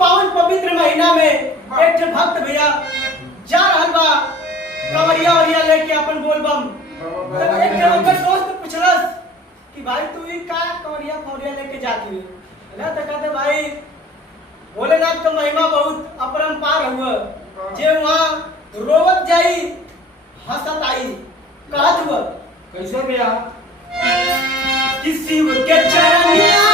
पावन पवित्र महीना में एक जो भक्त भैया जा रहल बा कवरिया वरिया लेके अपन बोलबम। तब एक जो ओकर दोस्त पूछलस कि भाई तू ई का कवरिया फवरिया लेके जाती है ना? तो कहते भाई भोलेनाथ का महिमा बहुत अपरंपार हुआ, जे वहां रोवत जाई हंसत आई। कहत हुआ कैसे भैया? कि शिव के चरनिया